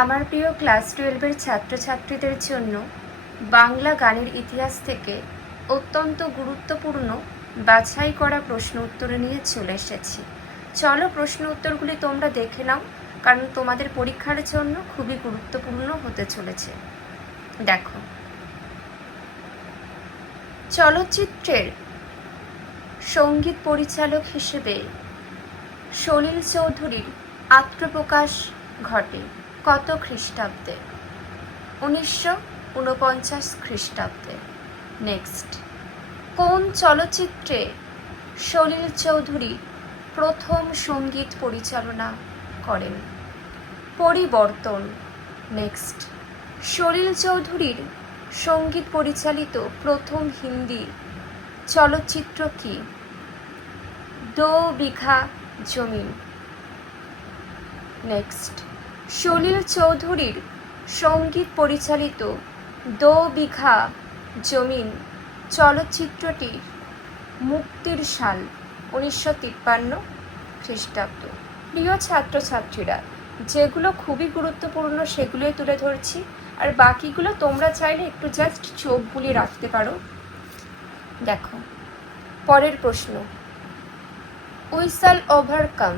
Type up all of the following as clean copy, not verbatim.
আমার প্রিয় ক্লাস 12-এর ছাত্রছাত্রীদের জন্য বাংলা গানের ইতিহাস থেকে অত্যন্ত গুরুত্বপূর্ণ বাছাই করা প্রশ্ন উত্তর নিয়ে চলে এসেছি। চলো প্রশ্ন উত্তরগুলি তোমরা দেখে নাও, কারণ তোমাদের পরীক্ষার জন্য খুবই গুরুত্বপূর্ণ হতে চলেছে। দেখো, চলচ্চিত্রের সঙ্গীত পরিচালক হিসেবে সলিল চৌধুরীর আত্মপ্রকাশ ঘটে কত খ্রিস্টাব্দে? 1949 খ্রিস্টাব্দে। নেক্সট, কোন চলচ্চিত্রে সলিল চৌধুরী প্রথম সঙ্গীত পরিচালনা করেন? পরিবর্তন। নেক্সট, সলিল চৌধুরীর সঙ্গীত পরিচালিত প্রথম হিন্দি চলচ্চিত্র কি? দো বিঘা জমিন। নেক্সট, সলিল চৌধুরীর সঙ্গীত পরিচালিত দো বিঘা জমিন চলচ্চিত্রটির মুক্তির সাল 1953 খ্রিস্টাব্দ। প্রিয় ছাত্রছাত্রীরা, যেগুলো খুবই গুরুত্বপূর্ণ সেগুলোই তুলে ধরছি, আর বাকিগুলো তোমরা চাইলে একটু জাস্ট চোখ বুলিয়ে রাখতে পারো। দেখো, পরের প্রশ্ন, উই শ্যাল ওভারকাম।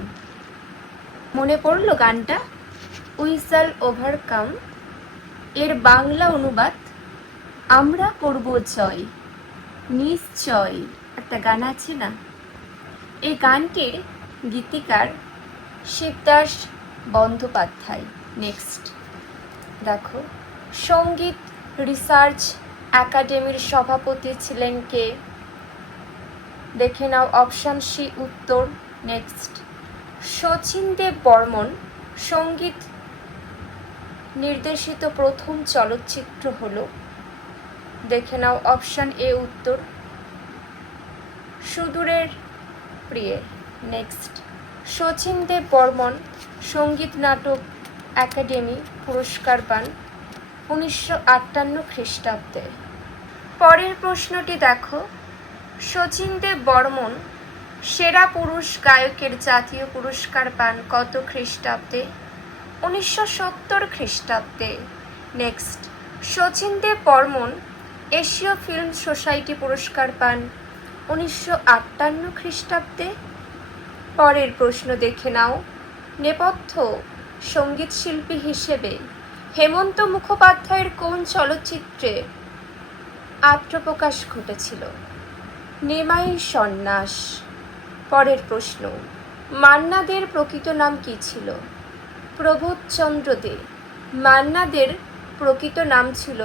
মনে পড়লো গানটা? উই শ্যাল ওভারকাম এর বাংলা অনুবাদ আমরা করব জয়, নিশ্চয়। একটা গান আছে না? এই গানটির গীতিকার শিবদাস বন্দ্যোপাধ্যায়। নেক্সট, দেখো, সঙ্গীত রিসার্চ একাডেমির সভাপতি ছিলেন কে? দেখে নাও, অপশন সি উত্তর। নেক্সট, শচীন দেব বর্মন সঙ্গীত নির্দেশিত প্রথম চলচ্চিত্র হলো? দেখে নাও, অপশন এ উত্তর, সুদূরের প্রিয়ে। নেক্সট, শচীন দেব বর্মন সঙ্গীত নাটক একাডেমি পুরস্কার পান 1958 খ্রিস্টাব্দে। পরের প্রশ্নটি দেখো, শচীন দেব বর্মন সেরা পুরুষ গায়কের জাতীয় পুরস্কার পান কত খ্রিস্টাব্দে? 1970 খ্রিস্টাব্দে। নেক্সট, শচীন দেব বর্মন এশীয় ফিল্ম সোসাইটি পুরস্কার পান 1958 খ্রিস্টাব্দে। পরের প্রশ্ন দেখে নাও, নেপথ্য সঙ্গীত শিল্পী হিসেবে হেমন্ত মুখোপাধ্যায়ের কোন চলচ্চিত্রে আত্মপ্রকাশ ঘটেছিল? নিমাই সন্ন্যাস। পরের প্রশ্ন, মান্না দের প্রকৃত নাম কি ছিল? প্রবোধচন্দ্র দে। মান্না দের প্রকৃত নাম ছিল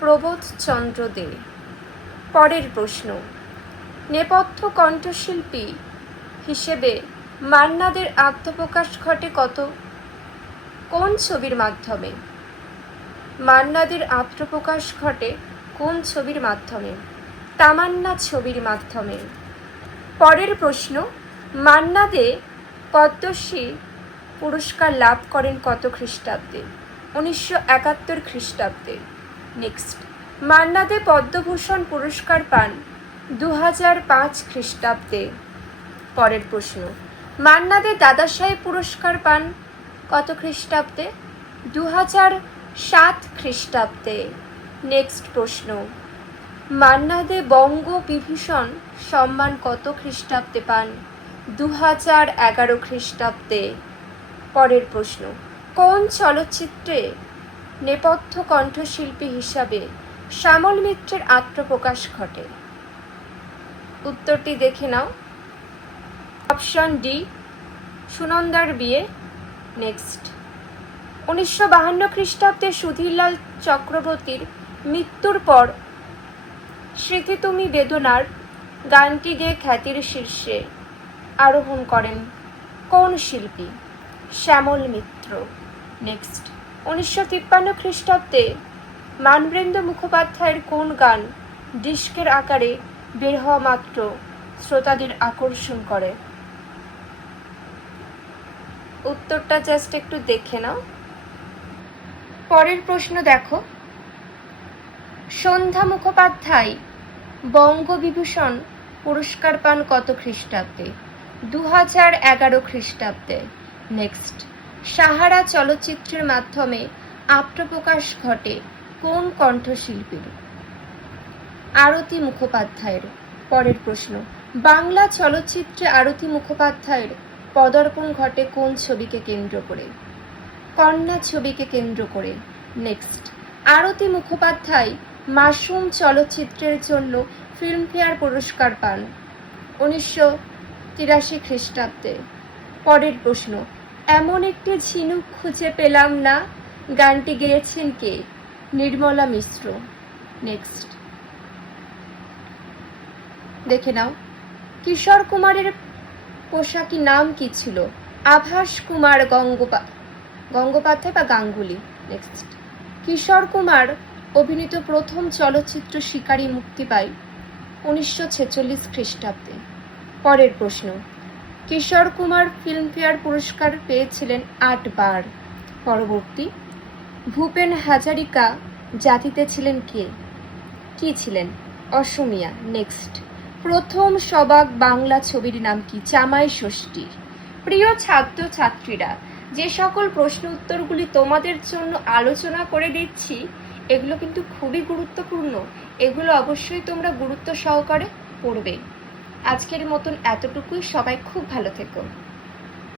প্রবোধচন্দ্র দে। পরের প্রশ্ন, নেপথ্য কণ্ঠশিল্পী হিসেবে মান্না দের আত্মপ্রকাশ ঘটে কোন ছবির মাধ্যমে? মান্না দের আত্মপ্রকাশ ঘটে কোন ছবির মাধ্যমে? তামান্না ছবির মাধ্যমে। পরের প্রশ্ন, মান্না দে পদ্মশ্রী পুরস্কার লাভ করেন কত খ্রিস্টাব্দে? 1971 খ্রিস্টাব্দে। নেক্সট, মান্না দে পদ্মভূষণ পুরস্কার পান 2005 খ্রিস্টাব্দে। পরের প্রশ্ন, মান্না দে দাদাসাহেব পুরস্কার পান কত খ্রিস্টাব্দে? 2007 খ্রিস্টাব্দে। নেক্সট প্রশ্ন, মান্না দে বঙ্গ বিভূষণ সম্মান কত খ্রিস্টাব্দে পান? 2011 খ্রিস্টাব্দে। পরের প্রশ্ন, কোন চলচ্চিত্রে নেপথ্য কণ্ঠশিল্পী হিসাবে শ্যামল মিত্রের আত্মপ্রকাশ ঘটে? উত্তরটি দেখে নাও, অপশন ডি সুনন্দার বিয়ে। নেক্সট, 1952 খ্রিস্টাব্দে সুধীরলাল চক্রবর্তীর মৃত্যুর পর স্মৃতি তুমি বেদনার গানটি গেয়ে খ্যাতির শীর্ষে আরোহণ করেন কোন শিল্পী? শ্যামল মিত্র। নেক্সট, 1953 খ্রিস্টাব্দে মানবেন্দ্র মুখোপাধ্যায়ের কোন গান ডিস্কের আকারে বের হওয়া মাত্র শ্রোতাদের আকর্ষণ করে? উত্তরটা জাস্ট একটু দেখে নাও। পরের প্রশ্ন দেখো, সন্ধ্যা মুখোপাধ্যায় বঙ্গবিভূষণ পুরস্কার পান কত খ্রিস্টাব্দে? 2011 খ্রিস্টাব্দে। নেক্সট, সাহারা চলচ্চিত্রের মাধ্যমে আত্মপ্রকাশ ঘটে কোন কণ্ঠশিল্পীর? আরতি মুখোপাধ্যায়ের। পরের প্রশ্ন, বাংলা চলচ্চিত্রে আরতি মুখোপাধ্যায়ের পদার্পণ ঘটে কোন ছবিকে কেন্দ্র করে? কন্যা ছবিকে কেন্দ্র করে। নেক্সট, আরতি মুখোপাধ্যায় মাসুম চলচ্চিত্রের জন্য ফিল্মফেয়ার পুরস্কার পান 1983 খ্রিস্টাব্দে। পরের প্রশ্ন, এমন একটি ঝিনুক খুঁজে পেলাম না গানটি গেয়েছেন কে? নির্মলা মিশ্র। নেক্সট, দেখে নাও, কিশোর কুমারের পোশাকি নাম কি ছিল? আভাস কুমার গঙ্গোপাধ্যায় বা গাঙ্গুলি। নেক্সট, কিশোর কুমার অভিনীত প্রথম চলচ্চিত্র শিকারী মুক্তি পায় 1946 খ্রিস্টাব্দে। পরের প্রশ্ন, কিশোর কুমার ফিল্মফেয়ার পুরস্কার পেয়েছিলেন 8 বার। পরবর্তী, ভূপেন হাজারিকা জাতিতে ছিলেন কে? কি ছিলেন? অসমিয়া। নেক্সট, প্রথম সবাক বাংলা ছবির নাম কি? জামাই ষষ্ঠী। প্রিয় ছাত্র ছাত্রীরা, যে সকল প্রশ্ন উত্তরগুলি তোমাদের জন্য আলোচনা করে দিচ্ছি এগুলো কিন্তু খুবই গুরুত্বপূর্ণ, এগুলো অবশ্যই তোমরা গুরুত্ব সহকারে পড়বে। আজকের মতন এতটুকুই, সবাই খুব ভালো থেকো।